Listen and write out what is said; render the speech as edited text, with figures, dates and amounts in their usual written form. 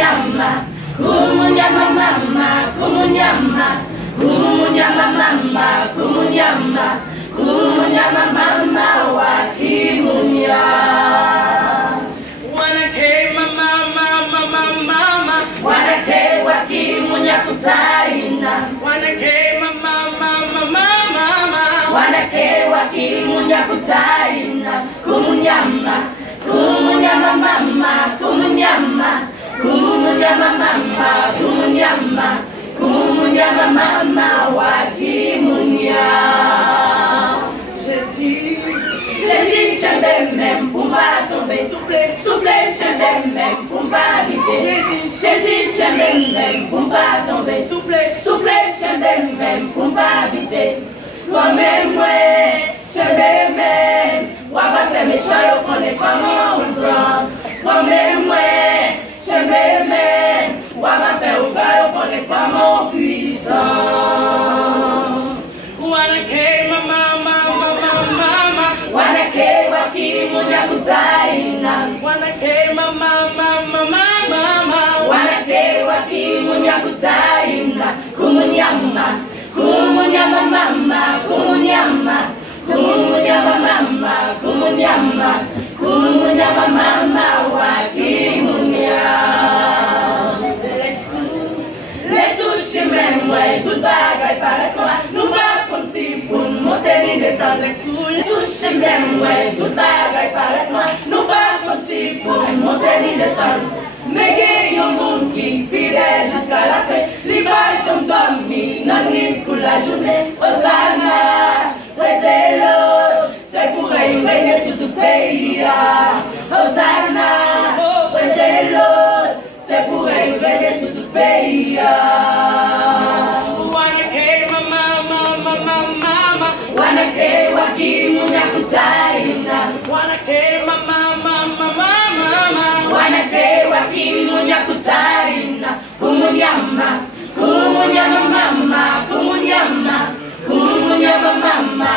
kumunyama, kumunyama mama, kumunyama, kumunyama mama, kumunyama, kumunyama mama wa Kimunya. Wanake mama, wanake wa Kimunya kutaina, wanake mama, wanake wa Kimunya kutaina, kumunyama, kumunyama mama, kumunyama, kumunyama mama, kumunyama, kumunyama mama wa Kimunya. Jésus, chembeme, mpumba tombe, souple, chembeme, mpumba vite. Jésus, chembeme, mpumba tombe, souple, chembeme, mpumba vite. Moi-même, chembeme, waba fait méchant, yo connaît comment ou grand. Moi-même, chembeme, waba fait ou gars, yo connaît comment puissant. wanake mama, Wanake wa Kimunya kutaina, wanake mama, wanake wa Kimunya kutaina, kumunyama, kumunyama mama, kumunyama, kumunyama mama, kumunyama, kumunyama mama wa Kimunya. Les sous chemins, moi, tout bagaille paraît moi, nous pas comme si pour monter ni descendre. Les sous chemins, moi, tout bagaille paraît moi, nous pas comme si pour monter ni descendre. Mais qu'il y a un monde qui fidèle jusqu'à la fin, l'image on dormi, non ni pour la journée. Hosanna, praisez-le, c'est pour régner sur tout pays. Hosanna, praisez-le, c'est pour régner sur tout pays. wanake mama, Wanake wa Kimunya kutaina, wanake mama, wanake wa Kimunya kutaina, kumunyama, kumunyama mama, kumunyama, kumunyama mama